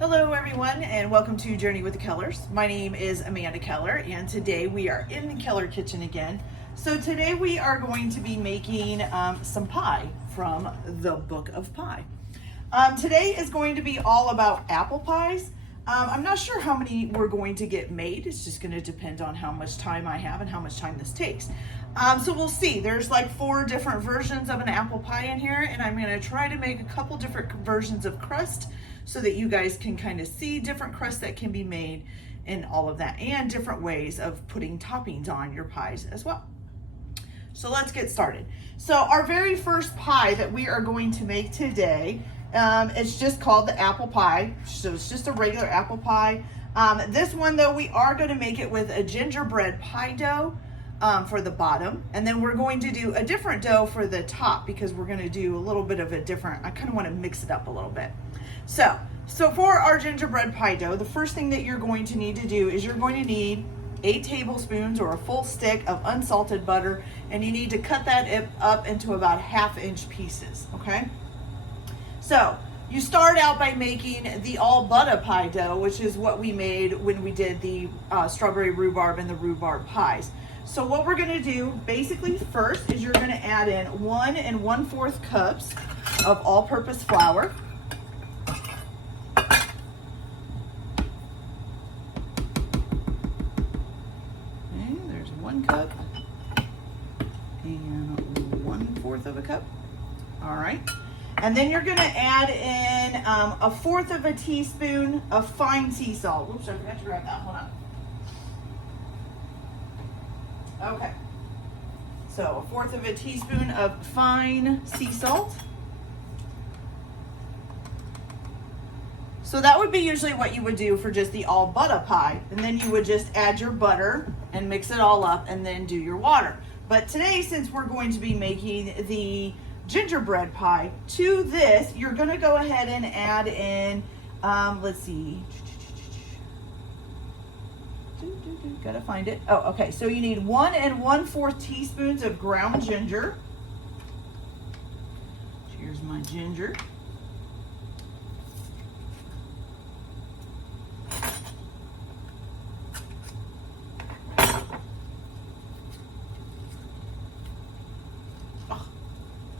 Hello everyone and welcome to Journey with the Kellers. My name is Amanda Keller and today we are in the Keller kitchen again. So today we are going to be making some pie from the Book of Pie. Today is going to be all about apple pies. I'm not sure how many we're going to get made. It's just going to depend on how much time I have and how much time this takes. So we'll see. There's like 4 different versions of an apple pie in here, and I'm going to try to make a couple different versions of crust so that you guys can kind of see different crusts that can be made and all of that, and different ways of putting toppings on your pies as well. So let's get started. So our very first pie that we are going to make today, it's just called the apple pie. So it's just a regular apple pie. This one though, we are going to make it with a gingerbread pie dough for the bottom, and then we're going to do a different dough for the top because we're going to do a little bit of a different, I kind of want to mix it up a little bit. So for our gingerbread pie dough, the first thing that you're going to need to do is you're going to need 8 tablespoons or a full stick of unsalted butter, and you need to cut that up into about 1/2-inch pieces, okay? So you start out by making the all butter pie dough, which is what we made when we did the strawberry rhubarb and the rhubarb pies. So what we're gonna do basically first is you're gonna add in 1 1/4 cups of all-purpose flour. Okay, there's 1 cup and 1/4 of a cup. All right. And then you're gonna add in 1/4 of a teaspoon of fine sea salt. Oops, I forgot to grab that. Hold on. Okay. So 1/4 of a teaspoon of fine sea salt. So that would be usually what you would do for just the all butter pie. And then you would just add your butter and mix it all up and then do your water. But today, since we're going to be making the gingerbread pie, to this, you're gonna go ahead and add in, let's see. Gotta find it. Oh, okay. So you need 1 1/4 teaspoons of ground ginger. Here's my ginger.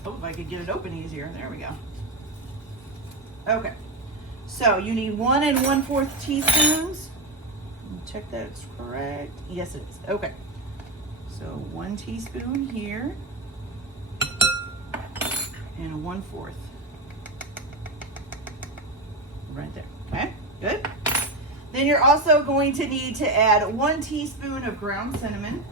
Oh, if I could get it open easier. There we go. Okay. So you need 1 1/4 teaspoons. Check that it's correct. Yes, it is. Okay. So 1 teaspoon here and 1/4 right there. Okay, good. Then you're also going to need to add 1 teaspoon of ground cinnamon.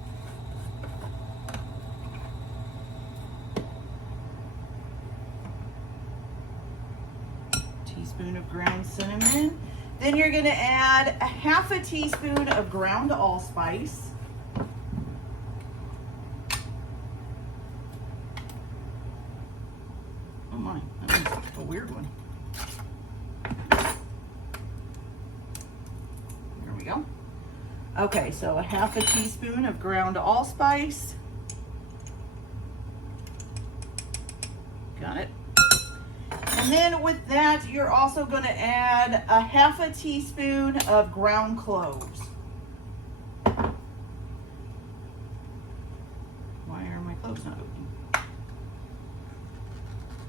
Teaspoon of ground cinnamon. Then you're going to add 1/2 teaspoon of ground allspice. Oh my, that was a weird one. There we go. Okay, so 1/2 teaspoon of ground allspice. Got it. And then with that, you're also going to add 1/2 teaspoon of ground cloves. Why are my cloves not opening?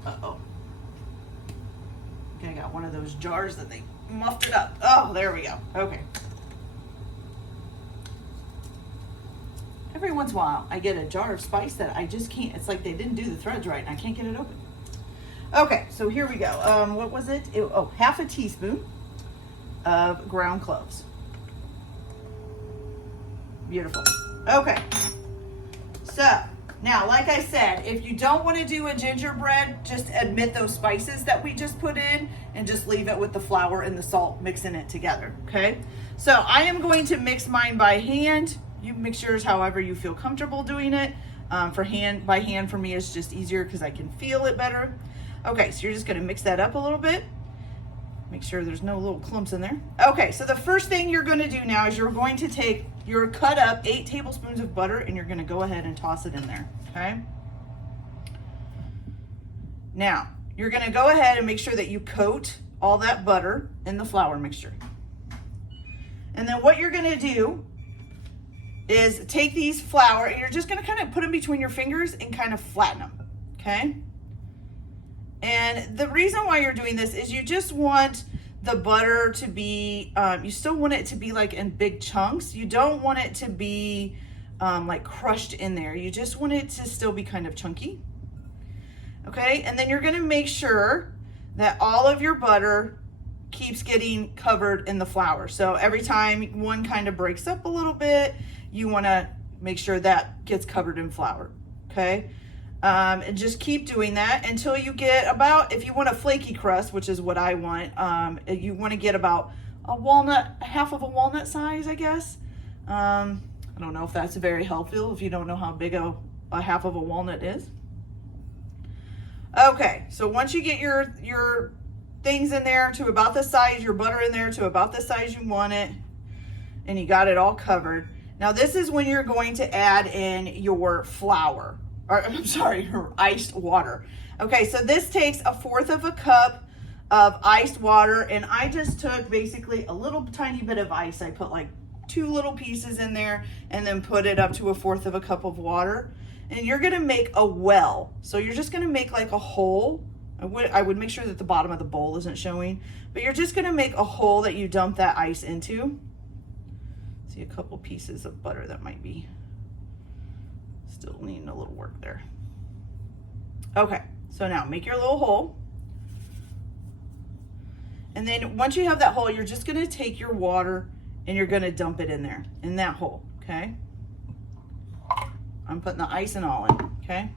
Uh-oh. Okay, I got one of those jars that they muffed it up. Oh, there we go. Okay. Every once in a while, I get a jar of spice that I just can't, it's like they didn't do the threads right and I can't get it open. Okay, so here we go. What was it? 1/2 teaspoon of ground cloves. Beautiful. Okay. So now, like I said, if you don't want to do a gingerbread, just omit those spices that we just put in and just leave it with the flour and the salt mixing it together. Okay. So I am going to mix mine by hand. You mix yours however you feel comfortable doing it. By hand for me is just easier because I can feel it better. Okay, so you're just gonna mix that up a little bit. Make sure there's no little clumps in there. Okay, so the first thing you're gonna do now is you're going to take your cut up 8 tablespoons of butter and you're gonna go ahead and toss it in there, okay? Now, you're gonna go ahead and make sure that you coat all that butter in the flour mixture. And then what you're gonna do is take these flour and you're just gonna kind of put them between your fingers and kind of flatten them, okay? And the reason why you're doing this is you just want the butter to be, you still want it to be like in big chunks. You don't want it to be like crushed in there. You just want it to still be kind of chunky, okay? And then you're gonna make sure that all of your butter keeps getting covered in the flour. So every time one kind of breaks up a little bit, you wanna make sure that gets covered in flour, okay? And just keep doing that until you get about, if you want a flaky crust, which is what I want, you wanna get about a walnut, half of a walnut size, I guess. I don't know if that's very helpful if you don't know how big a half of a walnut is. Okay, so once you get your things in there to about the size, your butter in there to about the size you want it, and you got it all covered. Now this is when you're going to add in your flour, or I'm sorry, your iced water. Okay, so this takes 1/4 cup of iced water, and I just took basically a little tiny bit of ice. I put like 2 little pieces in there and then put it up to 1/4 cup of water. And you're gonna make a well. So you're just gonna make like a hole. I would make sure that the bottom of the bowl isn't showing, but you're just gonna make a hole that you dump that ice into. See a couple pieces of butter that might be still needing a little work there. Okay, so now make your little hole. And then once you have that hole, you're just gonna take your water and you're gonna dump it in there, in that hole, okay? I'm putting the ice and all in, okay?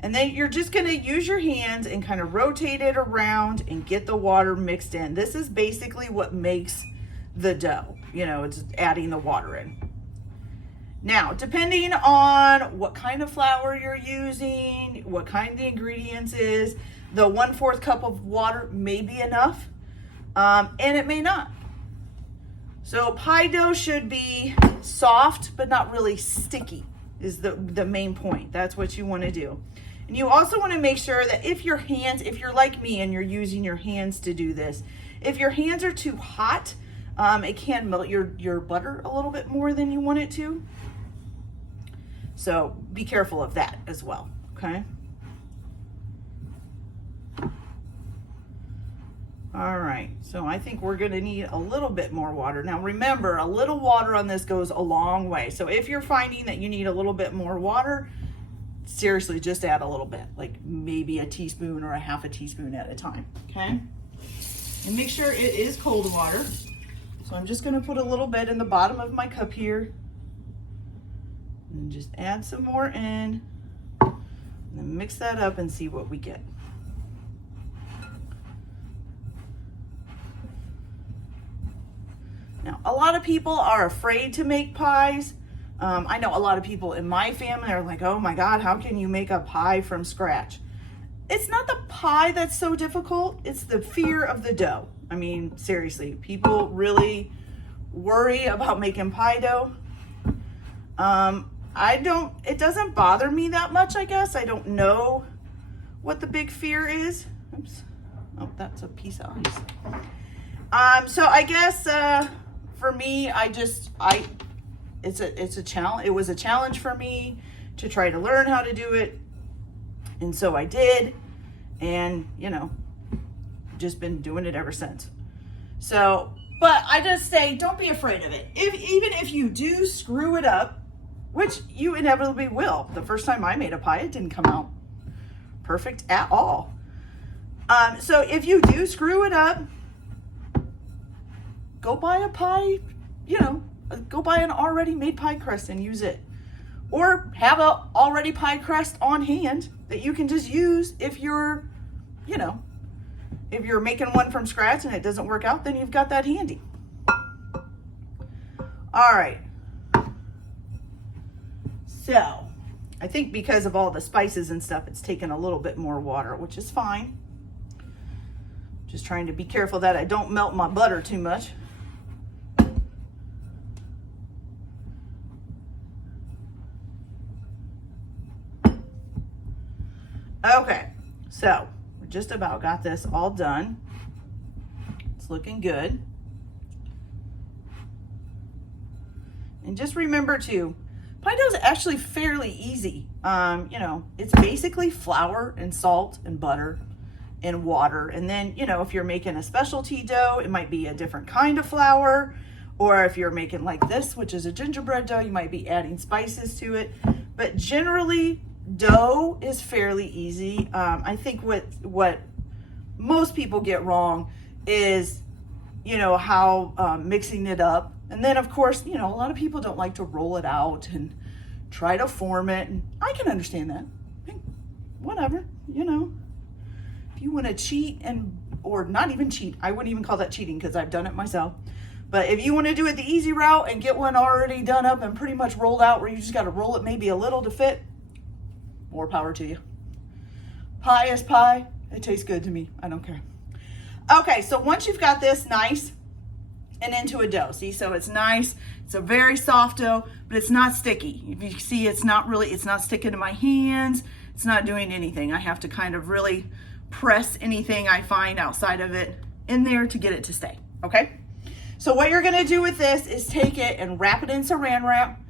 And then you're just gonna use your hands and kind of rotate it around and get the water mixed in. This is basically what makes the dough. You know, it's adding the water in. Now, depending on what kind of flour you're using, what kind the ingredients is, the 1/4 cup of water may be enough, and it may not. So pie dough should be soft, but not really sticky is the main point. That's what you wanna do. And you also wanna make sure that if you're like me and you're using your hands to do this, if your hands are too hot, it can melt your butter a little bit more than you want it to. So be careful of that as well, okay? All right, so I think we're gonna need a little bit more water. Now remember, a little water on this goes a long way. So if you're finding that you need a little bit more water, seriously, just add a little bit, like maybe a teaspoon or a half a teaspoon at a time, okay? And make sure it is cold water. So I'm just gonna put a little bit in the bottom of my cup here and just add some more in, and then mix that up and see what we get. Now, a lot of people are afraid to make pies. I know a lot of people in my family are like, oh my God, how can you make a pie from scratch? It's not the pie that's so difficult, it's the fear of the dough. I mean, seriously, people really worry about making pie dough. It doesn't bother me that much, I guess. I don't know what the big fear is. Oops. Oh, that's a piece of ice. So I guess, for me, it's a challenge. It was a challenge for me to try to learn how to do it. And so I did, and you know, just been doing it ever since. So, but I just say, don't be afraid of it. Even if you do screw it up, which you inevitably will. The first time I made a pie, it didn't come out perfect at all. So if you do screw it up, go buy a pie, go buy an already made pie crust and use it. Or have a already pie crust on hand that you can just use if you're making one from scratch and it doesn't work out, then you've got that handy. All right. So I think because of all the spices and stuff, it's taken a little bit more water, which is fine. Just trying to be careful that I don't melt my butter too much. Okay, so we just about got this all done. It's looking good. And just remember too, pie dough is actually fairly easy. You know, it's basically flour and salt and butter and water. And then, you know, if you're making a specialty dough, it might be a different kind of flour. Or if you're making like this, which is a gingerbread dough, you might be adding spices to it. But generally, dough is fairly easy. I think what most people get wrong is, you know, how mixing it up. And then of course, you know, a lot of people don't like to roll it out and try to form it. And I can understand that. Whatever, you know, if you want to cheat or not even cheat, I wouldn't even call that cheating because I've done it myself. But if you want to do it the easy route and get one already done up and pretty much rolled out where you just got to roll it maybe a little to fit, more power to you. Pie is pie. It tastes good to me. I don't care. Okay, so once you've got this nice and into a dough, see, so it's nice. It's a very soft dough, but it's not sticky. If you see, it's not sticking to my hands. It's not doing anything. I have to kind of really press anything I find outside of it in there to get it to stay, okay? So what you're gonna do with this is take it and wrap it in saran wrap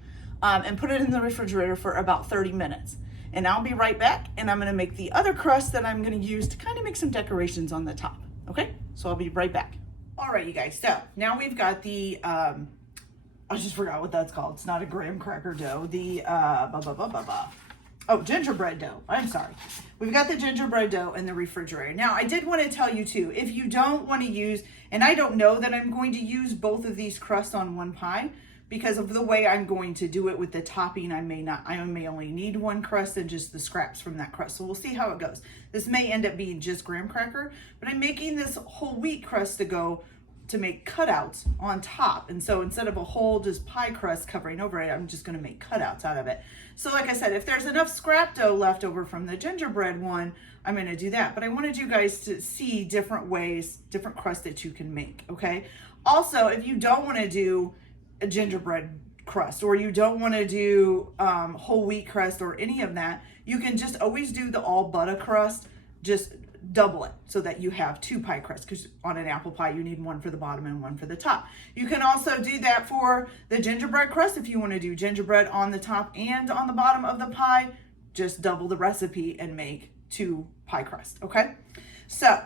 and put it in the refrigerator for about 30 minutes. And I'll be right back, and I'm gonna make the other crust that I'm gonna use to kind of make some decorations on the top, okay? So I'll be right back. All right, you guys, so now we've got the, I just forgot what that's called. It's not a graham cracker dough. The, gingerbread dough. I'm sorry. We've got the gingerbread dough in the refrigerator. Now, I did want to tell you too, if you don't want to use, and I don't know that I'm going to use both of these crusts on one pie because of the way I'm going to do it with the topping. I may only need one crust and just the scraps from that crust. So we'll see how it goes. This may end up being just graham cracker, but I'm making this whole wheat crust to make cutouts on top. And so instead of a whole just pie crust covering over it, I'm just gonna make cutouts out of it. So like I said, if there's enough scrap dough left over from the gingerbread one, I'm gonna do that. But I wanted you guys to see different ways, different crusts that you can make, okay? Also, if you don't wanna do a gingerbread crust or you don't wanna do whole wheat crust or any of that, you can just always do the all butter crust, just double it so that you have two pie crusts, because on an apple pie you need one for the bottom and one for the top. You can also do that for the gingerbread crust if you want to do gingerbread on the top and on the bottom of the pie. Just double the recipe and make two pie crusts, okay? So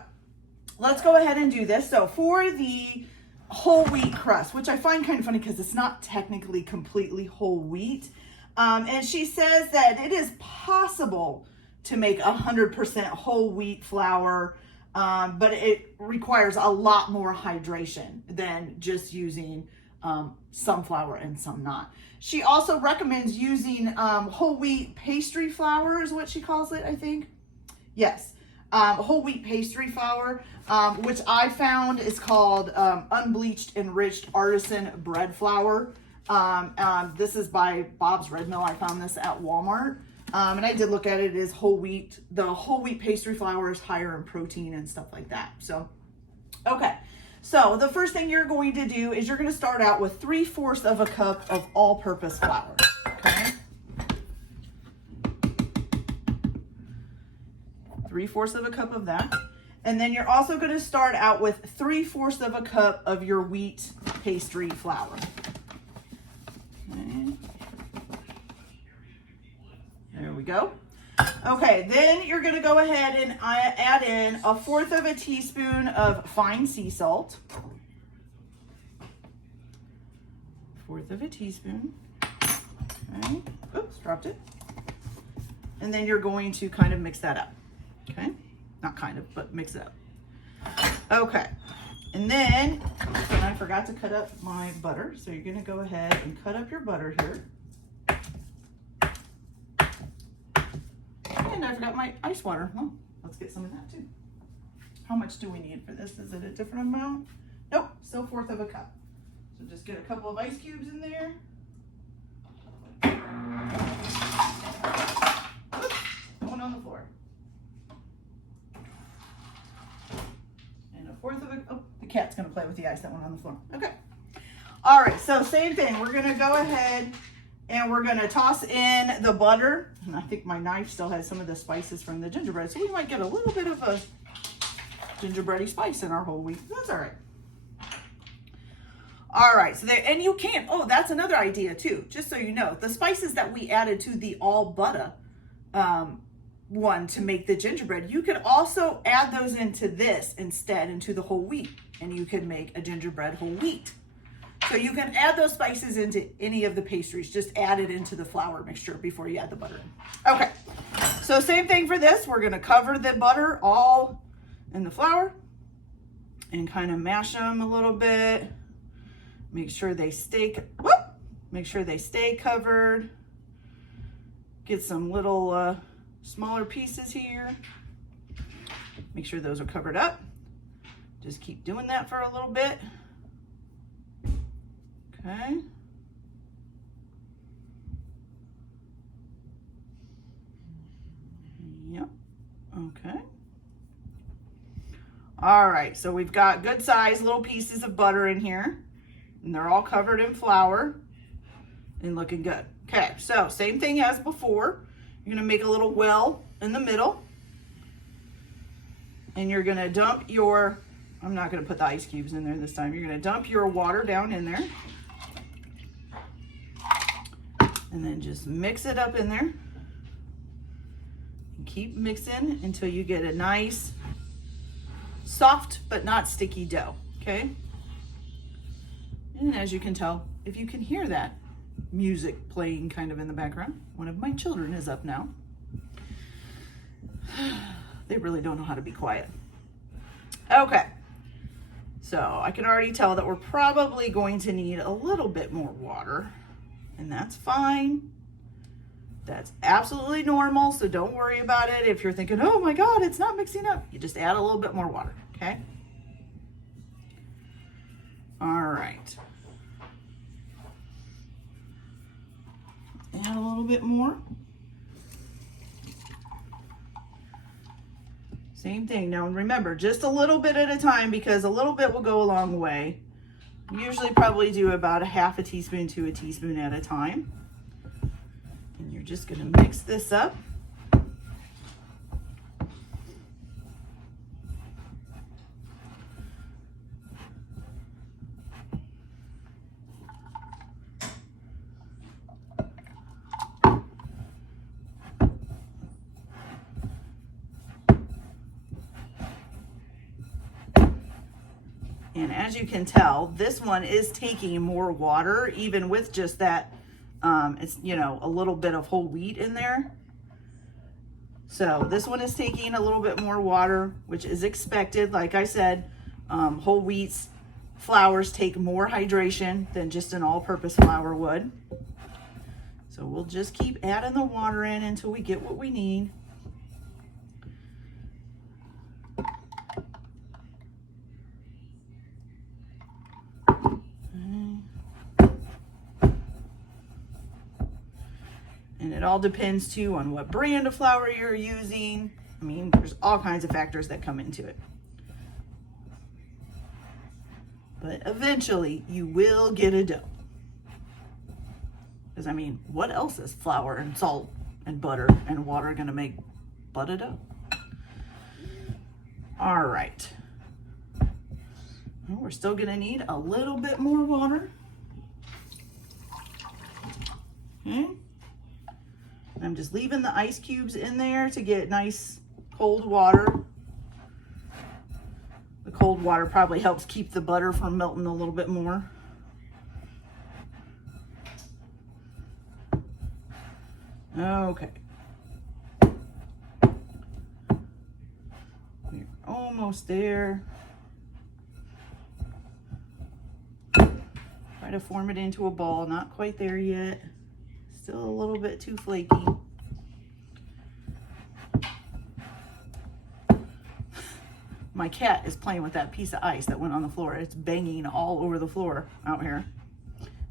let's go ahead and do this. So for the whole wheat crust, which I find kind of funny because it's not technically completely whole wheat, and she says that it is possible to make 100% whole wheat flour, but it requires a lot more hydration than just using some flour and some not. She also recommends using whole wheat pastry flour is what she calls it, I think. Yes, whole wheat pastry flour, which I found is called unbleached enriched artisan bread flour. This is by Bob's Red Mill. I found this at Walmart. And I did look at it, it is whole wheat. The whole wheat pastry flour is higher in protein and stuff like that. So, okay. So the first thing you're going to do is you're going to start out with 3/4 of a cup of all-purpose flour. Okay. 3/4 of a cup of that. And then you're also going to start out with 3/4 of a cup of your wheat pastry flour. Okay. There we go. Okay, then you're going to go ahead and add in 1/4 of a teaspoon of fine sea salt. 1/4 of a teaspoon. Okay. Oops, dropped it. And then you're going to kind of mix that up. Okay. Not kind of, but mix it up. Okay. And then I forgot to cut up my butter. So you're going to go ahead and cut up your butter here. And I forgot my ice water. Well, let's get some of that too. How much do we need for this? Is it a different amount? Nope, still 1/4 of a cup. So just get a couple of ice cubes in there. Oops, going on the floor. And 1/4 of a, oh, the cat's gonna play with the ice that went on the floor. Okay. All right, so same thing. We're gonna go ahead and we're gonna toss in the butter. And I think my knife still has some of the spices from the gingerbread. So we might get a little bit of a gingerbready spice in our whole wheat. That's all right. All right, so there, and you can, oh, that's another idea too, just so you know. The spices that we added to the all butter one to make the gingerbread, you could also add those into this instead, into the whole wheat, and you could make a gingerbread whole wheat. So you can add those spices into any of the pastries, just add it into the flour mixture before you add the butter in. Okay, so same thing for this. We're gonna cover the butter all in the flour and kind of mash them a little bit. Make sure they stay, make sure they stay covered. Get some little smaller pieces here. Make sure those are covered up. Just keep doing that for a little bit. Okay. Yep. Okay. All right, so we've got good sized little pieces of butter in here, and they're all covered in flour and looking good. Okay, so same thing as before. You're gonna make a little well in the middle, and you're gonna dump your, I'm not gonna put the ice cubes in there this time. You're gonna dump your water down in there, and then just mix it up in there. And keep mixing until you get a nice, soft but not sticky dough, okay? And as you can tell, if you can hear that music playing kind of in the background, one of my children is up now. They really don't know how to be quiet. Okay, so I can already tell that we're probably going to need a little bit more water, and that's fine. That's absolutely normal, so don't worry about it. If you're thinking, oh my God, it's not mixing up, you just add a little bit more water, okay? All right. Add a little bit more. Same thing. Now remember, just a little bit at a time, because a little bit will go a long way. Usually probably do about a half a teaspoon to a teaspoon at a time. And you're just going to mix this up. And as you can tell, this one is taking more water, even with just that, it's, you know, a little bit of whole wheat in there. So this one is taking a little bit more water, which is expected. Like I said, whole wheats flours take more hydration than just an all-purpose flour would. So we'll just keep adding the water in until we get what we need. And it all depends too on what brand of flour you're using. I mean, there's all kinds of factors that come into it. But eventually you will get a dough. Because I mean, what else is flour and salt and butter and water gonna make but a dough? All right. Well, we're still gonna need a little bit more water. Okay. I'm just leaving the ice cubes in there to get nice cold water. The cold water probably helps keep the butter from melting a little bit more. Okay. We're almost there. Try to form it into a ball, not quite there yet. Still a little bit too flaky. My cat is playing with that piece of ice that went on the floor. It's banging all over the floor out here.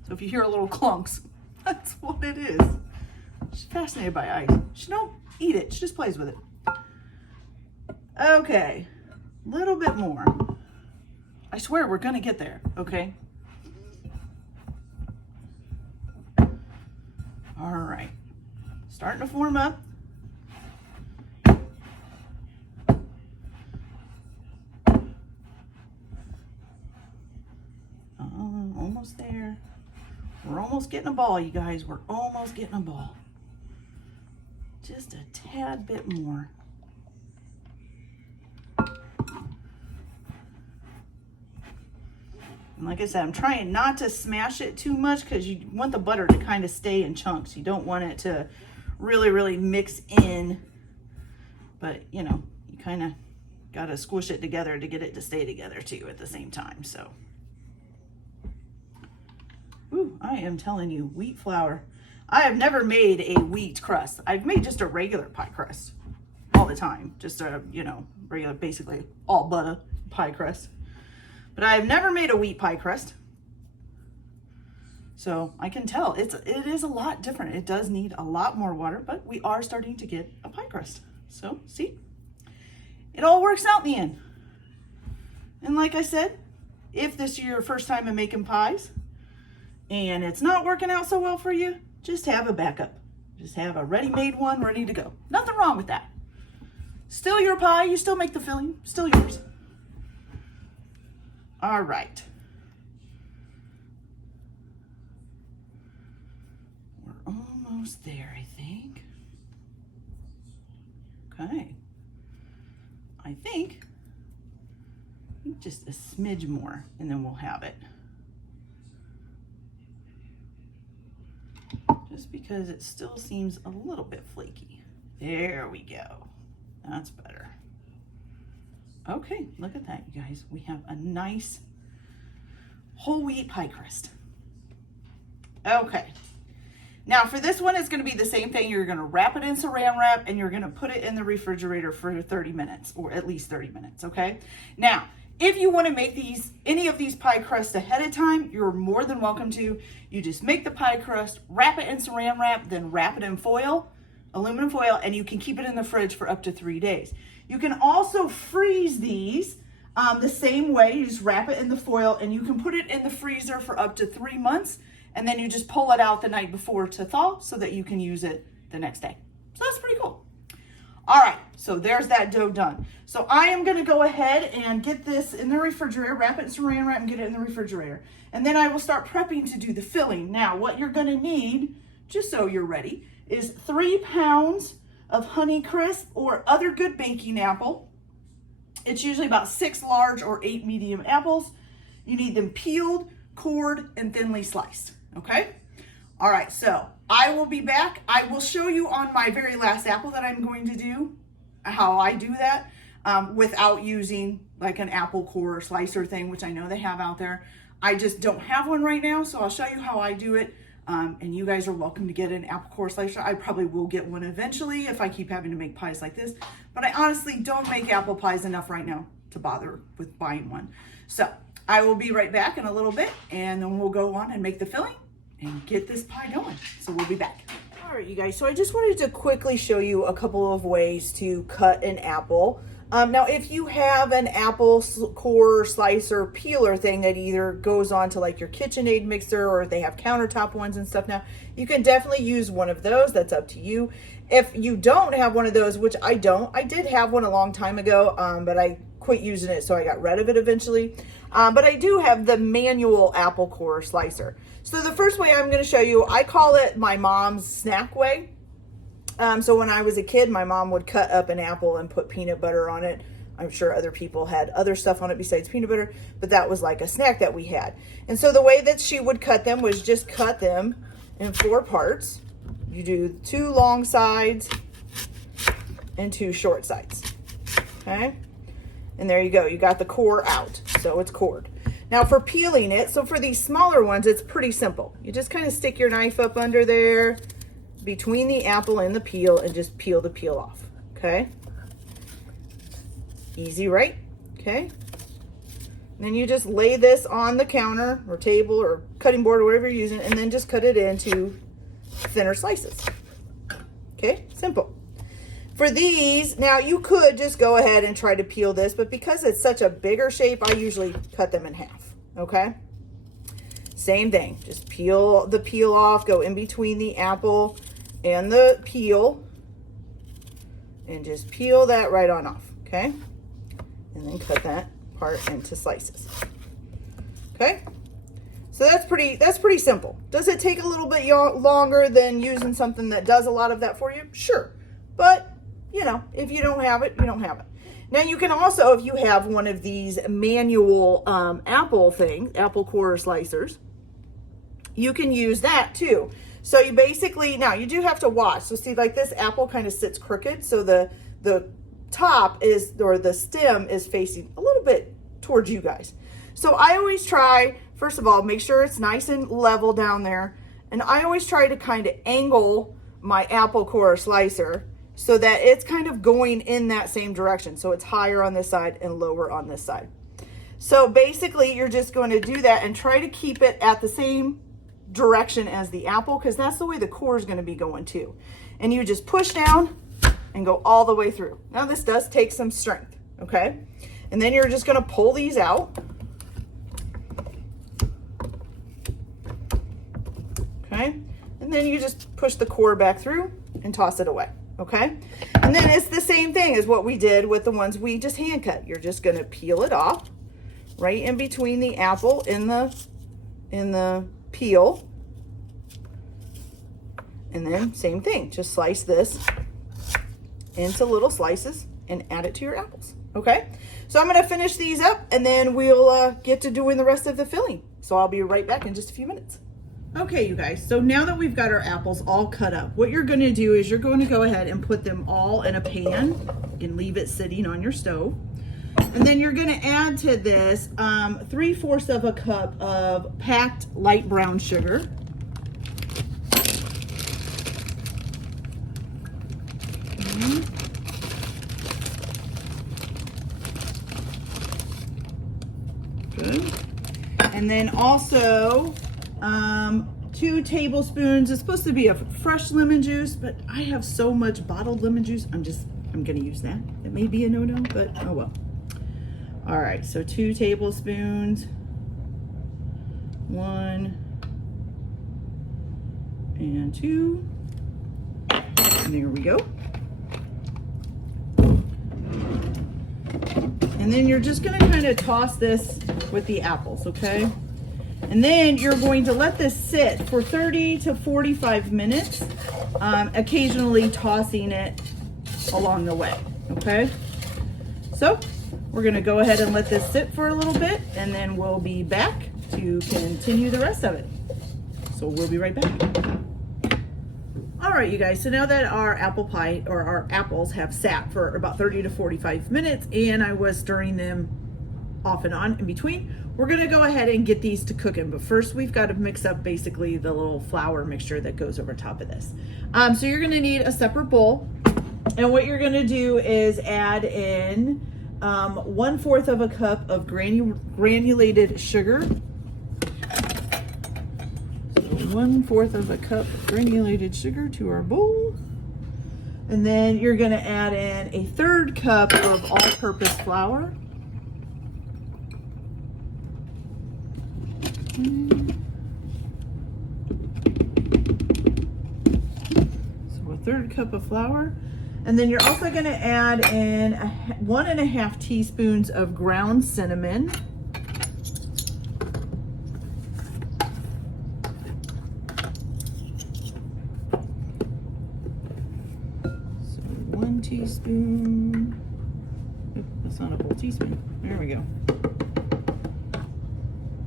So if you hear a little clunks, that's what it is. She's fascinated by ice. She don't eat it, she just plays with it. Okay, a little bit more. I swear we're gonna get there, okay? All right, starting to form up. almost there. We're almost getting a ball, you guys. We're almost getting a ball. Just a tad bit more. And like I said, I'm trying not to smash it too much because you want the butter to kind of stay in chunks. You don't want it to really, really mix in. But, you know, you kind of got to squish it together to get it to stay together too at the same time. So, ooh, I am telling you, wheat flour. I have never made a wheat crust. I've made just a regular pie crust all the time. Just a, you know, regular, basically all butter pie crust. But I've never made a wheat pie crust. So I can tell it is a lot different. It does need a lot more water, but we are starting to get a pie crust. So see, it all works out in the end. And like I said, if this is your first time in making pies and it's not working out so well for you, just have a backup. Just have a ready-made one ready to go. Nothing wrong with that. Still your pie, you still make the filling, still yours. All right. We're almost there, I think. Okay. I think just a smidge more and then we'll have it. Just because it still seems a little bit flaky. There we go. That's better. Okay, look at that, you guys. We have a nice whole wheat pie crust. Okay. Now for this one, it's gonna be the same thing. You're gonna wrap it in saran wrap and you're gonna put it in the refrigerator for 30 minutes or at least 30 minutes, okay? Now, if you wanna make any of these pie crusts ahead of time, you're more than welcome to. You just make the pie crust, wrap it in saran wrap, then wrap it in foil, aluminum foil, and you can keep it in the fridge for up to 3 days. You can also freeze these the same way. You just wrap it in the foil and you can put it in the freezer for up to 3 months, and then you just pull it out the night before to thaw so that you can use it the next day. So that's pretty cool. All right, so there's that dough done. So I am gonna go ahead and get this in the refrigerator, wrap it in saran wrap and get it in the refrigerator. And then I will start prepping to do the filling. Now, what you're gonna need, just so you're ready, is 3 pounds of Honey Crisp or other good baking apple. It's usually about 6 large or 8 medium apples. You need them peeled, cored, and thinly sliced, okay? All right, so I will be back. I will show you on my very last apple that I'm going to do how I do that without using like an apple core slicer thing, which I know they have out there. I just don't have one right now, so I'll show you how I do it. And you guys are welcome to get an apple core slicer. I probably will get one eventually if I keep having to make pies like this, but I honestly don't make apple pies enough right now to bother with buying one. So I will be right back in a little bit, and then we'll go on and make the filling and get this pie going. So we'll be back. All right, you guys, so I just wanted to quickly show you a couple of ways to cut an apple. Now, if you have an apple core slicer peeler thing that either goes on to like your KitchenAid mixer, or they have countertop ones and stuff now, you can definitely use one of those. That's up to you. If you don't have one of those, which I don't, I did have one a long time ago, but I quit using it, so I got rid of it eventually. But I do have the manual apple core slicer. So the first way I'm going to show you, I call it my mom's snack way. So when I was a kid, my mom would cut up an apple and put peanut butter on it. I'm sure other people had other stuff on it besides peanut butter, but that was like a snack that we had. And so the way that she would cut them was just cut them in 4 parts. You do 2 long sides and 2 short sides, okay? And there you go, you got the core out, so it's cored. Now for peeling it, so for these smaller ones, it's pretty simple. You just kind of stick your knife up under there, between the apple and the peel, and just peel the peel off, okay? Easy, right? Okay. And then you just lay this on the counter or table or cutting board or whatever you're using, and then just cut it into thinner slices. Okay, simple. For these, now you could just go ahead and try to peel this, but because it's such a bigger shape, I usually cut them in half, okay? Same thing, just peel the peel off, go in between the apple and the peel, and just peel that right on off, okay? And then cut that part into slices, okay? So that's pretty simple. Does it take a little bit longer than using something that does a lot of that for you? Sure. But, you know, if you don't have it, you don't have it. Now you can also, if you have one of these manual apple core slicers, you can use that too. So you basically, now you do have to watch. So see, like this apple kind of sits crooked. So the top is, or the stem is facing a little bit towards you guys. So I always try, first of all, make sure it's nice and level down there. And I always try to kind of angle my apple core slicer so that it's kind of going in that same direction. So it's higher on this side and lower on this side. So basically you're just going to do that and try to keep it at the same direction as the apple, because that's the way the core is going to be going too. And you just push down and go all the way through. Now this does take some strength, okay? And then you're just going to pull these out. Okay? And then you just push the core back through and toss it away, okay? And then it's the same thing as what we did with the ones we just hand cut. You're just going to peel it off right in between the apple in the peel. And then same thing, just slice this into little slices and add it to your apples, okay? So I'm gonna finish these up and then we'll get to doing the rest of the filling. So I'll be right back in just a few minutes. Okay, you guys, so now that we've got our apples all cut up, what you're gonna do is you're going to go ahead and put them all in a pan and leave it sitting on your stove. And then you're gonna add to this 3/4 of a cup of packed light brown sugar. Good. And then also 2 tablespoons. It's supposed to be a fresh lemon juice, but I have so much bottled lemon juice. I'm gonna use that. It may be a no-no, but oh well. All right, so 2 tablespoons. 1 and 2. And there we go. And then you're just gonna kind of toss this with the apples, okay? And then you're going to let this sit for 30 to 45 minutes, occasionally tossing it along the way, okay? So we're gonna go ahead and let this sit for a little bit and then we'll be back to continue the rest of it. So we'll be right back. All right, you guys, so now that our apple pie or our apples have sat for about 30 to 45 minutes and I was stirring them off and on in between, we're gonna go ahead and get these to cooking. But first we've got to mix up basically the little flour mixture that goes over top of this. So you're gonna need a separate bowl. And what you're gonna do is add in 1/4 of a cup of granulated sugar. 1/4 of a cup of granulated sugar to our bowl. And then you're gonna add in a 1/3 cup of all-purpose flour. So a 1/3 cup of flour. And then you're also gonna add in 1½ teaspoons of ground cinnamon. Teaspoon. Oop, that's not a whole teaspoon. There we go.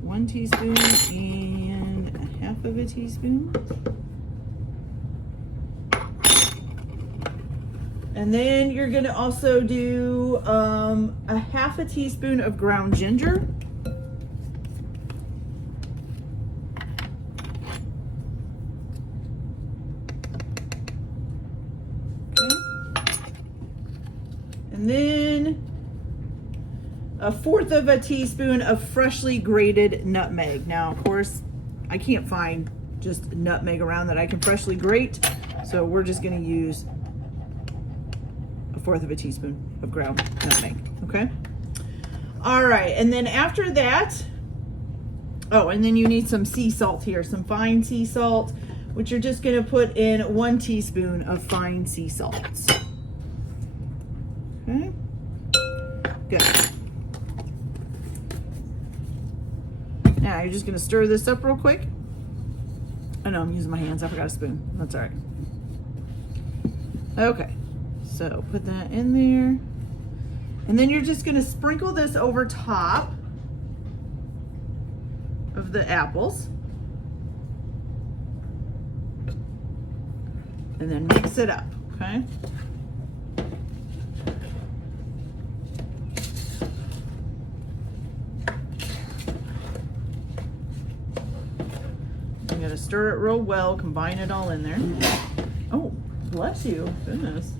1 teaspoon and 1/2 teaspoon. And then you're going to also do 1/2 teaspoon of ground ginger. And then 1/4 teaspoon of freshly grated nutmeg. Now, of course, I can't find just nutmeg around that I can freshly grate, so we're just going to use 1/4 teaspoon of ground nutmeg, okay? All right, and then after that, oh, and then you need some sea salt here, some fine sea salt, which you're just going to put in 1 teaspoon of fine sea salt. Okay, good. Now you're just gonna stir this up real quick. I know I'm using my hands, I forgot a spoon. That's all right. Okay, so put that in there. And then you're just gonna sprinkle this over top of the apples. And then mix it up, okay? You gotta stir it real well, combine it all in there. Oh, bless you, goodness.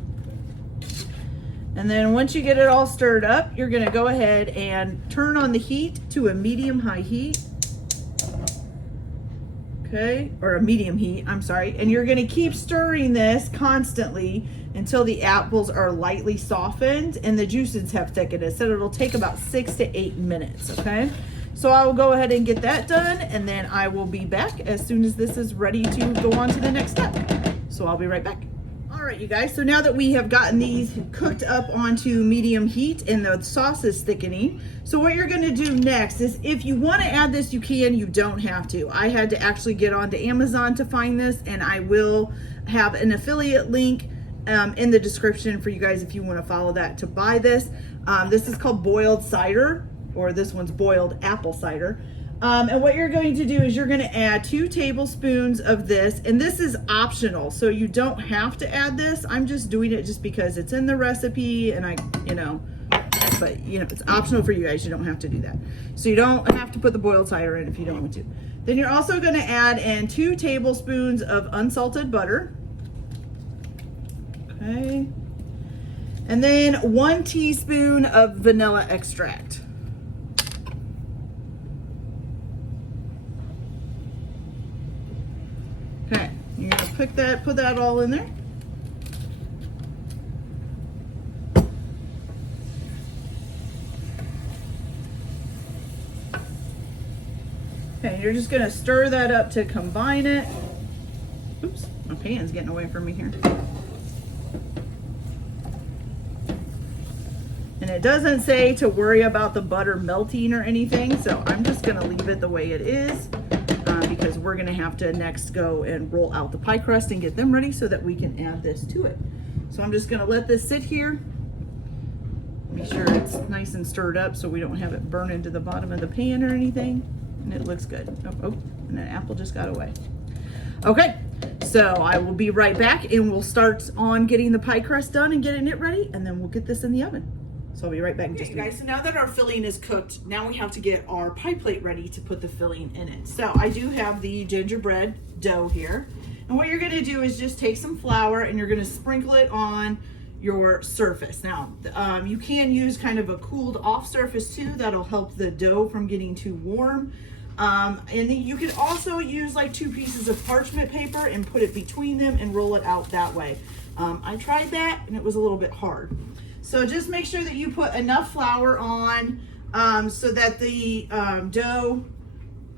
And then once you get it all stirred up, you're gonna go ahead and turn on the heat to a medium-high heat. Okay, or a medium heat, I'm sorry. And you're gonna keep stirring this constantly until the apples are lightly softened and the juices have thickened. It said it'll take about 6 to 8 minutes, okay? So I will go ahead and get that done, and then I will be back as soon as this is ready to go on to the next step. So I'll be right back. All right, you guys, so now that we have gotten these cooked up onto medium heat and the sauce is thickening, so what you're gonna do next is, if you wanna add this, you can, you don't have to. I had to actually get onto Amazon to find this, and I will have an affiliate link in the description for you guys if you wanna follow that to buy this. This is called boiled cider, or this one's boiled apple cider. And what you're going to do is you're going to add 2 tablespoons of this, and this is optional, so you don't have to add this. I'm just doing it just because it's in the recipe, and but it's optional for you guys. You don't have to do that. So you don't have to put the boiled cider in if you don't want to. Then you're also going to add in 2 tablespoons of unsalted butter. Okay. And then 1 teaspoon of vanilla extract. Okay, you're gonna put that all in there. Okay, you're just gonna stir that up to combine it. Oops, my pan's getting away from me here. And it doesn't say to worry about the butter melting or anything, so I'm just gonna leave it the way it is. Because we're gonna have to next go and roll out the pie crust and get them ready so that we can add this to it. So I'm just gonna let this sit here. Make sure it's nice and stirred up so we don't have it burn into the bottom of the pan or anything. And it looks good. Oh, and an apple just got away. Okay, so I will be right back and we'll start on getting the pie crust done and getting it ready, and then we'll get this in the oven. So I'll be right back in just a minute. Guys, so now that our filling is cooked, now we have to get our pie plate ready to put the filling in it. So I do have the gingerbread dough here. And what you're gonna do is just take some flour and you're gonna sprinkle it on your surface. Now, you can use kind of a cooled off surface too. That'll help the dough from getting too warm. And then you can also use like 2 pieces of parchment paper and put it between them and roll it out that way. I tried that and it was a little bit hard. So just make sure that you put enough flour on so that the dough,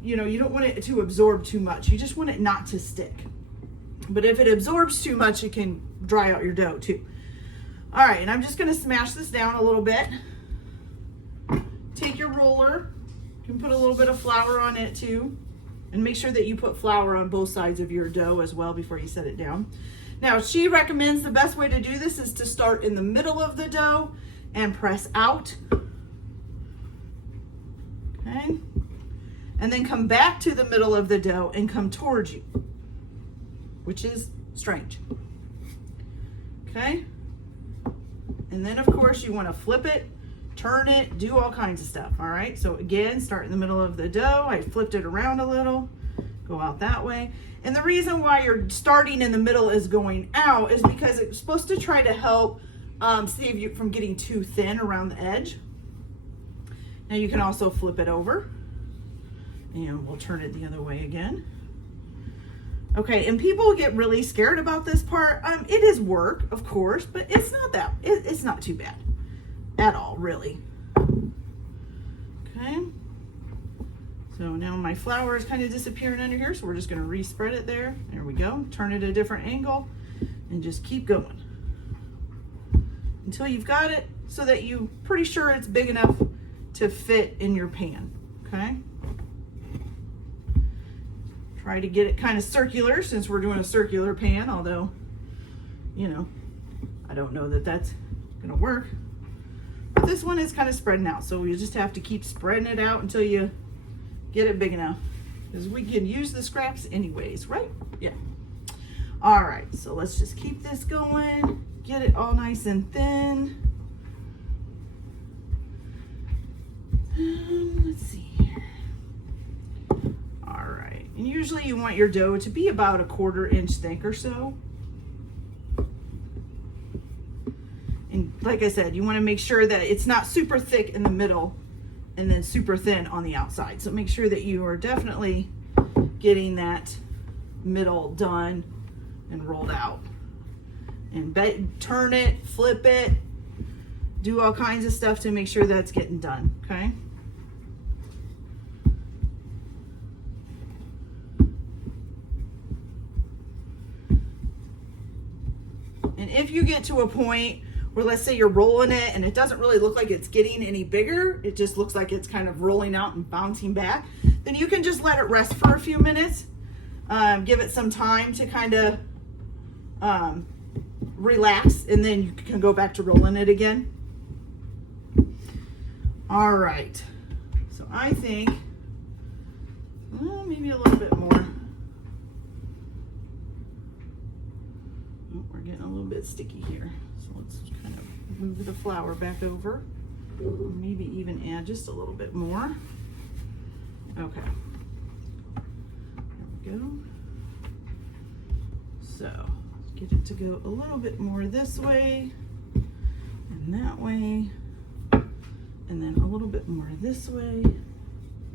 you don't want it to absorb too much. You just want it not to stick. But if it absorbs too much, it can dry out your dough too. All right, and I'm just gonna smash this down a little bit. Take your roller, you can put a little bit of flour on it too. And make sure that you put flour on both sides of your dough as well before you set it down. Now, she recommends the best way to do this is to start in the middle of the dough and press out. Okay. And then come back to the middle of the dough and come towards you, which is strange. Okay. And then, of course, you want to flip it, turn it, do all kinds of stuff. All right. So again, start in the middle of the dough. I flipped it around a little, go out that way. And the reason why you're starting in the middle is going out is because it's supposed to try to help save you from getting too thin around the edge. Now you can also flip it over and we'll turn it the other way again. Okay, and people get really scared about this part. It is work, of course, but it's not too bad at all, really. Okay. So now my flour is kind of disappearing under here, so we're just going to respread it there. There we go. Turn it at a different angle and just keep going until you've got it so that you're pretty sure it's big enough to fit in your pan. Okay. try to get it kind of circular since we're doing a circular pan, although, you know, I don't know that that's gonna work. But this one is kind of spreading out, so you just have to keep spreading it out until you get it big enough, because we can use the scraps anyways, right? Yeah. All right, so let's just keep this going, get it all nice and thin. Let's see here. All right, and usually you want your dough to be about a 1/4 inch thick or so. And like I said, you want to make sure that it's not super thick in the middle and then super thin on the outside. So make sure that you are definitely getting that middle done and rolled out. And turn it, flip it, do all kinds of stuff to make sure that's getting done, okay? And if you get to a point where, let's say you're rolling it and it doesn't really look like it's getting any bigger, it just looks like it's kind of rolling out and bouncing back, then you can just let it rest for a few minutes. Give it some time to kind of relax, and then you can go back to rolling it again. All right, so I think maybe a little bit more. Oh, we're getting a little bit sticky here, so let's kind of move the flour back over. Maybe even add just a little bit more. Okay, there we go. So get it to go a little bit more this way and that way, and then a little bit more this way.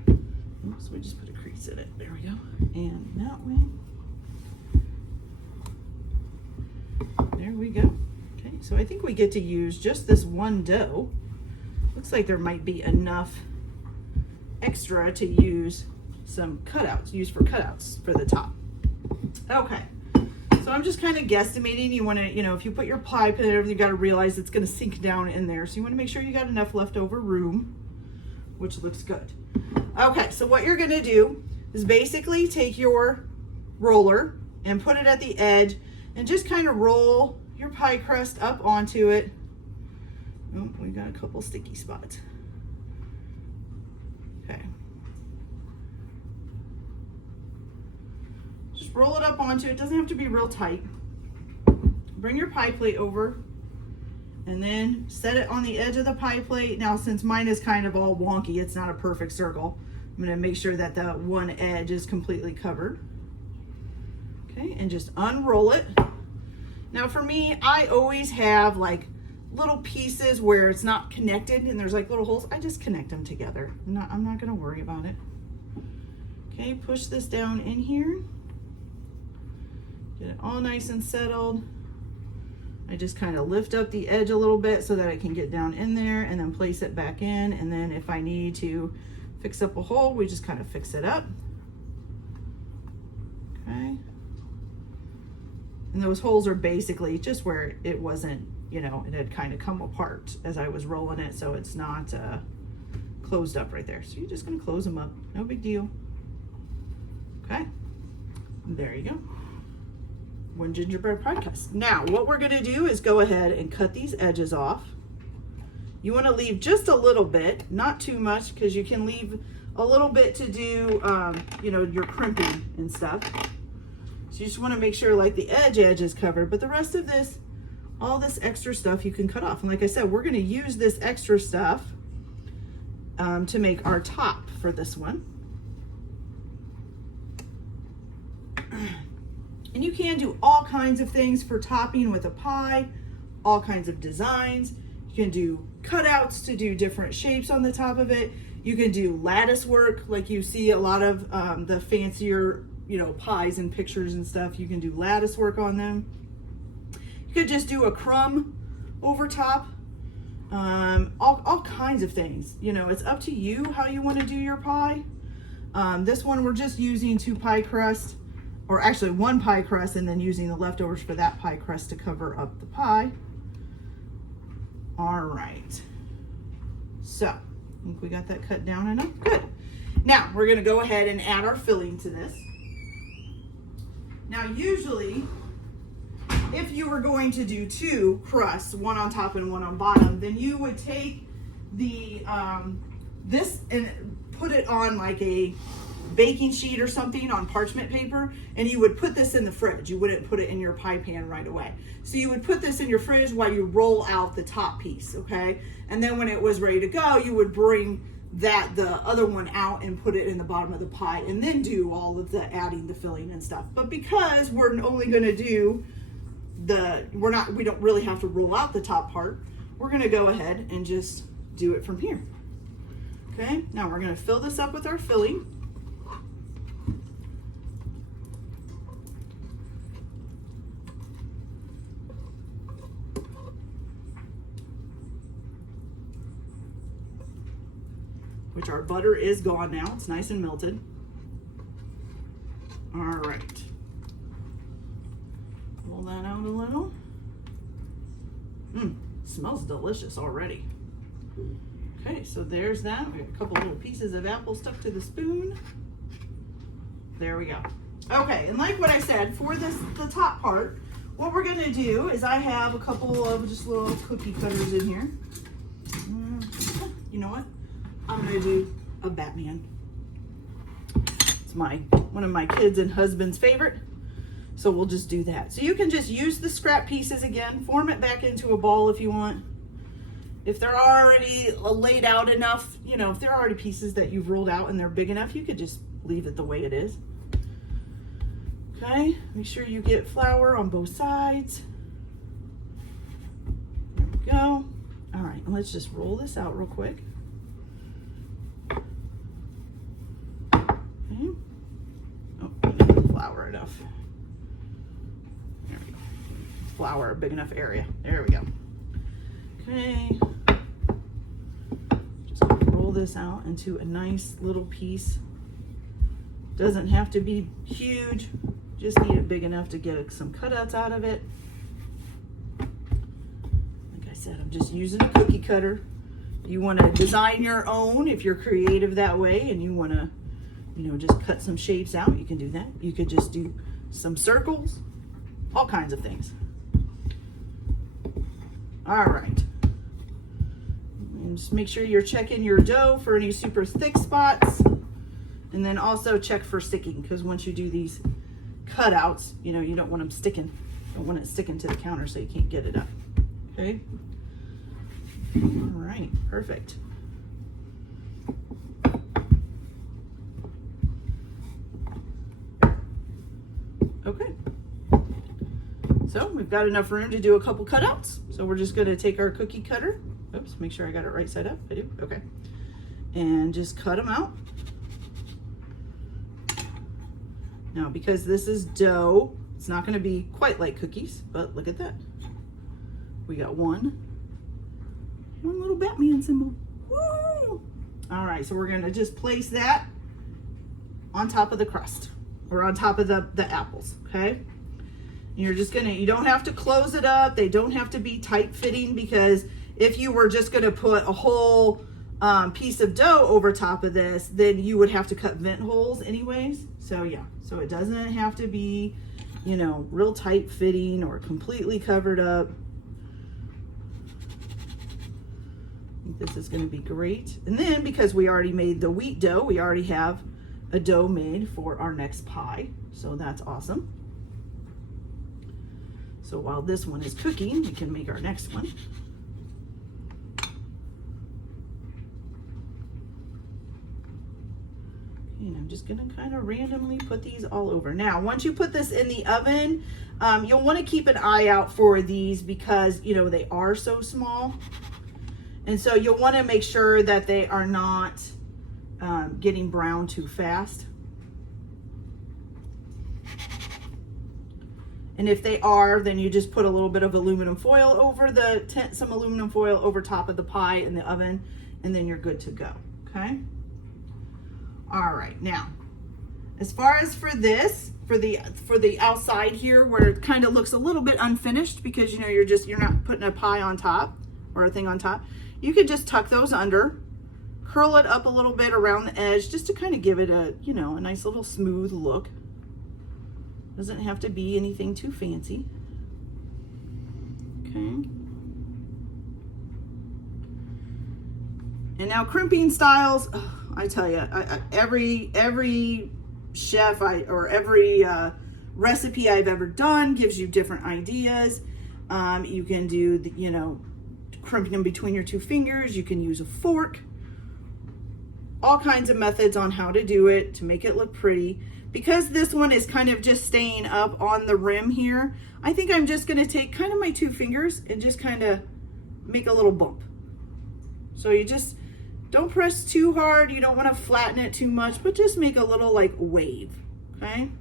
Oops, we just put a crease in it. There we go. And that way. There we go. Okay, so I think we get to use just this one dough. Looks like there might be enough extra to use some cutouts, for cutouts for the top. Okay. So I'm just kind of guesstimating. You want to, if you put your pie pan and everything, you got to realize it's going to sink down in there. So you want to make sure you got enough leftover room, which looks good. Okay, so what you're going to do is basically take your roller and put it at the edge and just kind of roll your pie crust up onto it. Oh, we got a couple sticky spots. Okay. Just roll it up onto it. Doesn't have to be real tight. Bring your pie plate over and then set it on the edge of the pie plate. Now, since mine is kind of all wonky, it's not a perfect circle, I'm going to make sure that the one edge is completely covered. Okay, and just unroll it. Now for me, I always have like little pieces where it's not connected and there's like little holes. I just connect them together. I'm not going to worry about it. Okay, push this down in here. Get it all nice and settled. I just kind of lift up the edge a little bit so that it can get down in there, and then place it back in. And then if I need to fix up a hole, we just kind of fix it up. Okay. And those holes are basically just where it wasn't, it had kind of come apart as I was rolling it, so it's not closed up right there. So you're just going to close them up. No big deal. Okay. There you go. One gingerbread pie crust. Now, what we're going to do is go ahead and cut these edges off. You want to leave just a little bit, not too much, because you can leave a little bit to do, your crimping and stuff. So you just want to make sure like the edge is covered, but the rest of this, all this extra stuff you can cut off. And like I said, we're going to use this extra stuff to make our top for this one. And you can do all kinds of things for topping with a pie, all kinds of designs. You can do cutouts to do different shapes on the top of it. You can do lattice work, like you see a lot of the fancier, pies and pictures and stuff. You can do lattice work on them. You could just do a crumb over top. All kinds of things. It's up to you how you want to do your pie. This one we're just using 2 pie crust, or actually 1 pie crust, and then using the leftovers for that pie crust to cover up the pie. All right. So, I think we got that cut down enough. Good. Now, we're going to go ahead and add our filling to this. Now usually, if you were going to do two crusts, one on top and one on bottom, then you would take the this and put it on like a baking sheet or something on parchment paper, and you would put this in the fridge. You wouldn't put it in your pie pan right away. So you would put this in your fridge while you roll out the top piece, okay? And then when it was ready to go, you would bring the other one out and put it in the bottom of the pie, and then do all of the adding the filling and stuff. But because we're only going to do we don't really have to roll out the top part, we're going to go ahead and just do it from here. Okay, now we're going to fill this up with our filling. Which our butter is gone now. It's nice and melted. All right. Roll that out a little. Smells delicious already. Okay, so there's that. We have a couple little pieces of apple stuck to the spoon. There we go. Okay, and like what I said, for the top part, what we're gonna do is I have a couple of just little cookie cutters in here. You know what? I'm gonna do a Batman. It's one of my kids and husband's favorite. So we'll just do that. So you can just use the scrap pieces again, form it back into a ball if you want. If they're already laid out enough, you know, if they're already pieces that you've rolled out and they're big enough, you could just leave it the way it is. Okay, make sure you get flour on both sides. There we go. All right, and let's just roll this out real quick. Okay. Oh, flour enough. There we go. Flour, a big enough area. There we go. Okay. Just gonna roll this out into a nice little piece. Doesn't have to be huge. Just need it big enough to get some cutouts out of it. Like I said, I'm just using a cookie cutter. You want to design your own if you're creative that way and you want to, you know, just cut some shapes out, you can do that. You could just do some circles, all kinds of things. All right. And just make sure you're checking your dough for any super thick spots. And then also check for sticking, because once you do these cutouts, you know, you don't want them sticking. You don't want it sticking to the counter so you can't get it up. Okay. All right, perfect. Okay. So we've got enough room to do a couple cutouts. So we're just going to take our cookie cutter. Oops, make sure I got it right side up. I do. Okay. And just cut them out. Now, because this is dough, it's not going to be quite like cookies, but look at that. We got one little Batman symbol. Woo! All right, so we're going to just place that on top of the crust, or on top of the apples, okay? And you're just going to, you don't have to close it up. They don't have to be tight fitting, because if you were just going to put a whole piece of dough over top of this, then you would have to cut vent holes anyways. So yeah, so it doesn't have to be, you know, real tight fitting or completely covered up. I think this is going to be great. And then because we already made the wheat dough, we already have a dough made for our next pie. So that's awesome. So while this one is cooking, we can make our next one. And I'm just gonna kind of randomly put these all over. Now, once you put this in the oven, you'll want to keep an eye out for these, because, you know, they are so small. And so you'll want to make sure that they are not getting brown too fast. And if they are, then you just put a little bit of aluminum foil over some aluminum foil over top of the pie in the oven, and then you're good to go, okay? All right, now, as far as for this, for the outside here, where it kind of looks a little bit unfinished, because, you know, you're not putting a pie on top or a thing on top, you could just tuck those under, curl it up a little bit around the edge, just to kind of give it a, you know, a nice little smooth look. Doesn't have to be anything too fancy. Okay. And now crimping styles, I tell you, every chef or every recipe I've ever done gives you different ideas. You can do, crimping them between your two fingers. You can use a fork. All kinds of methods on how to do it to make it look pretty. Because this one is kind of just staying up on the rim here, I think I'm just gonna take kind of my two fingers and just kind of make a little bump. So you just don't press too hard. You don't want to flatten it too much, but just make a little like wave, okay?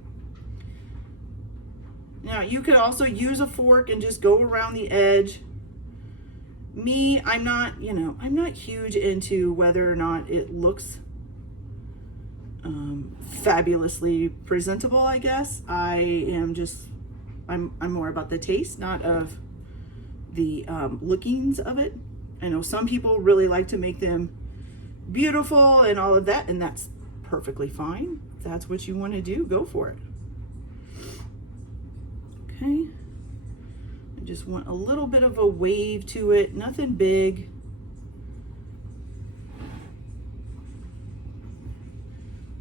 Now you could also use a fork and just go around the edge. Me, I'm not huge into whether or not it looks fabulously presentable, I guess. I'm more about the taste, not of the lookings of it. I know some people really like to make them beautiful and all of that, and that's perfectly fine. If that's what you want to do, go for it. Okay. I just want a little bit of a wave to it, nothing big.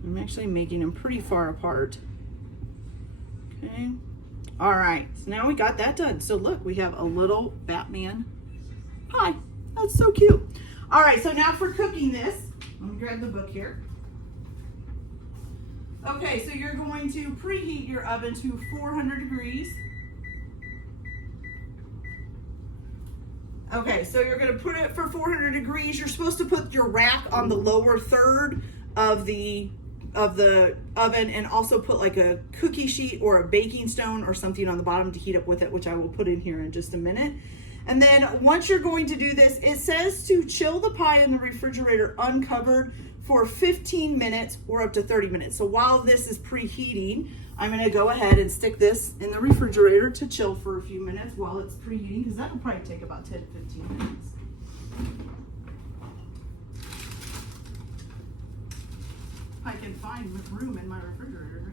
I'm actually making them pretty far apart. Okay. All right, so now we got that done. So look, we have a little Batman pie. That's so cute. All right, so now for cooking this, let me grab the book here. Okay, so you're going to preheat your oven to 400 degrees. Okay, so you're gonna put it for 400 degrees. You're supposed to put your rack on the lower third of the oven, and also put like a cookie sheet or a baking stone or something on the bottom to heat up with it, which I will put in here in just a minute. And then once you're going to do this, it says to chill the pie in the refrigerator uncovered for 15 minutes or up to 30 minutes. So while this is preheating, I'm gonna go ahead and stick this in the refrigerator to chill for a few minutes while it's preheating, because that'll probably take about 10 to 15 minutes. I can find room in my refrigerator.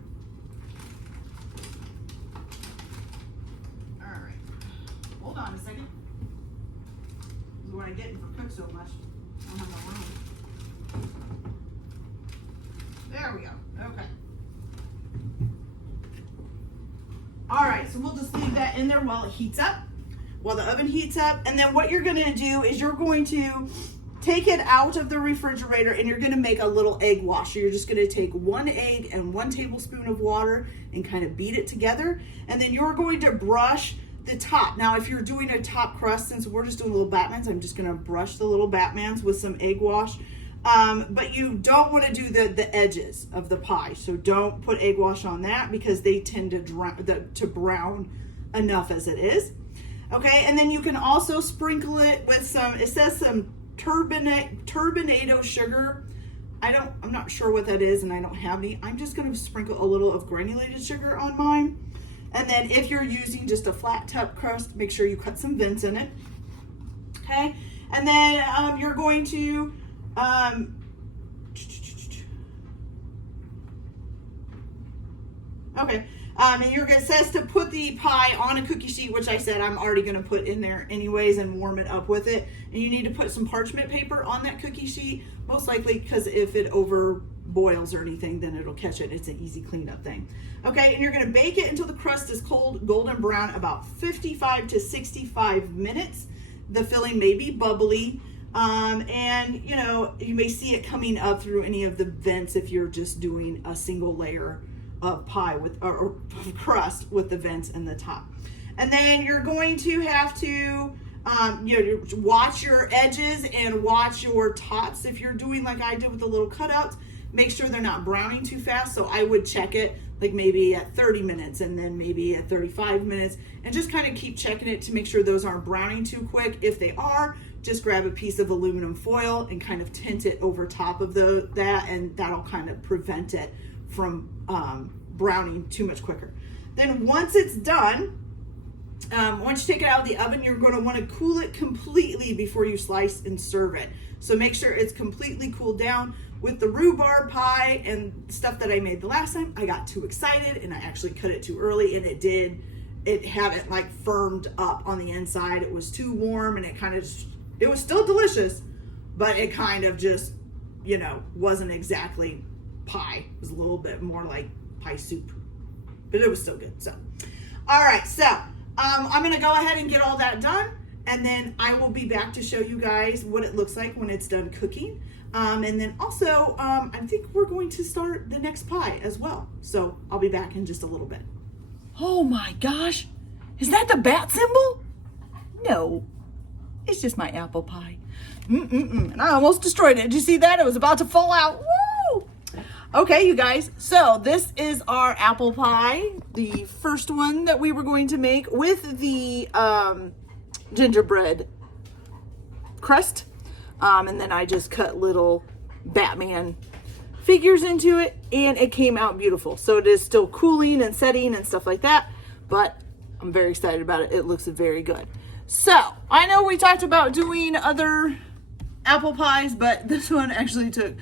All right, hold on a second. This is what I get for cook so much. I don't have no room. There we go, okay. All right, so we'll just leave that in there while it heats up, while the oven heats up. And then what you're gonna do is you're going to take it out of the refrigerator and you're gonna make a little egg wash. So you're just gonna take 1 egg and 1 tablespoon of water and kind of beat it together. And then you're going to brush the top. Now, if you're doing a top crust, since we're just doing little Batmans, I'm just gonna brush the little Batmans with some egg wash. But you don't want to do the edges of the pie. So don't put egg wash on that because they tend to brown enough as it is. Okay, and then you can also sprinkle it with some, it says some turbinado sugar. I'm not sure what that is, and I don't have any. I'm just going to sprinkle a little of granulated sugar on mine. And then if you're using just a flat top crust, make sure you cut some vents in it. Okay, and then you're going to and it says to put the pie on a cookie sheet, which I said I'm already going to put in there anyways and warm it up with it. And you need to put some parchment paper on that cookie sheet, most likely because if it over boils or anything, then it'll catch it. It's an easy cleanup thing. Okay, and you're going to bake it until the crust is cold, golden brown, about 55 to 65 minutes. The filling may be bubbly. And you may see it coming up through any of the vents if you're just doing a single layer of pie or crust with the vents in the top. And then you're going to have to watch your edges and watch your tops. If you're doing like I did with the little cutouts, make sure they're not browning too fast. So I would check it like maybe at 30 minutes and then maybe at 35 minutes and just kind of keep checking it to make sure those aren't browning too quick. If they are, just grab a piece of aluminum foil and kind of tint it over top of that, and that'll kind of prevent it from browning too much quicker. Then once it's done, once you take it out of the oven, you're going to want to cool it completely before you slice and serve it. So make sure it's completely cooled down. with the rhubarb pie and stuff that I made the last time, I got too excited and I actually cut it too early, and it haven't like firmed up on the inside. It was too warm, and it was still delicious, but it kind of just, you know, wasn't exactly pie. It was a little bit more like pie soup, but it was still good. So, all right, so I'm gonna go ahead and get all that done, and then I will be back to show you guys what it looks like when it's done cooking. And then also, I think we're going to start the next pie as well. So I'll be back in just a little bit. Oh my gosh, is that the bat symbol? No, it's just my apple pie. And I almost destroyed it. Did you see that? It was about to fall out. Woo! Okay, you guys, so this is our apple pie, the first one that we were going to make with the gingerbread crust. And then I just cut little Batman figures into it, and it came out beautiful. So it is still cooling and setting and stuff like that, but I'm very excited about it. It looks very good. So I know we talked about doing other apple pies, but this one actually took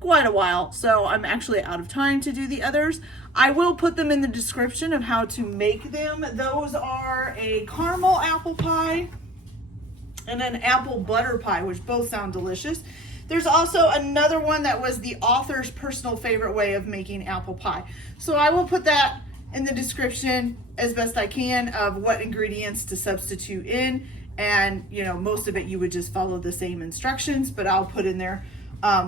quite a while, so I'm actually out of time to do the others. I will put them in the description of how to make them. Those are a caramel apple pie and an apple butter pie, which both sound delicious. There's also another one that was the author's personal favorite way of making apple pie. So I will put that in the description as best I can of what ingredients to substitute in. And, you know, most of it you would just follow the same instructions, but I'll put in there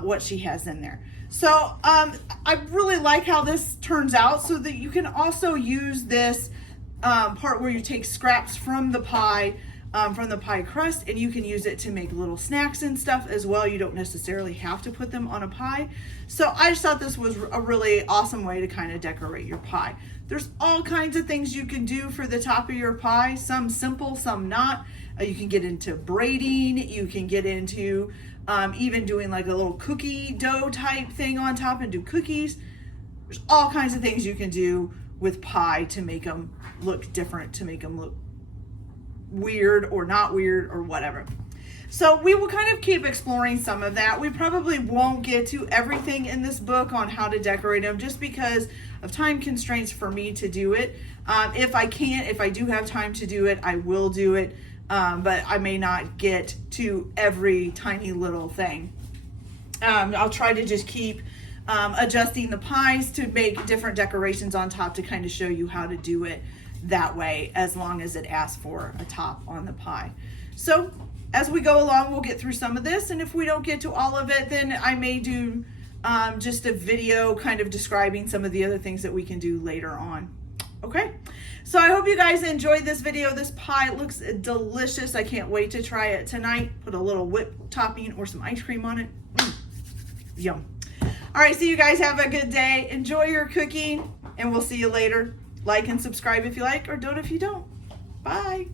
what she has in there. So I really like how this turns out, so that you can also use this part where you take scraps from the pie crust, and you can use it to make little snacks and stuff as well. You don't necessarily have to put them on a pie. So I just thought this was a really awesome way to kind of decorate your pie. There's all kinds of things you can do for the top of your pie, some simple, some not. You can get into braiding, you can get into even doing like a little cookie dough type thing on top and do cookies. There's all kinds of things you can do with pie to make them look different, to make them look weird or not weird or whatever. So we will kind of keep exploring some of that. We probably won't get to everything in this book on how to decorate them, just because of time constraints for me to do it. If I do have time to do it, I will do it. But I may not get to every tiny little thing. I'll try to just keep adjusting the pies to make different decorations on top to kind of show you how to do it that way, as long as it asks for a top on the pie. So as we go along, we'll get through some of this, and if we don't get to all of it, then I may do just a video kind of describing some of the other things that we can do later on. Okay, so I hope you guys enjoyed this video. This pie looks delicious. I can't wait to try it tonight. Put a little whipped topping or some ice cream on it. Yum. All right, so you guys have a good day. Enjoy your cooking, and we'll see you later. Like and subscribe if you like, or don't if you don't. Bye.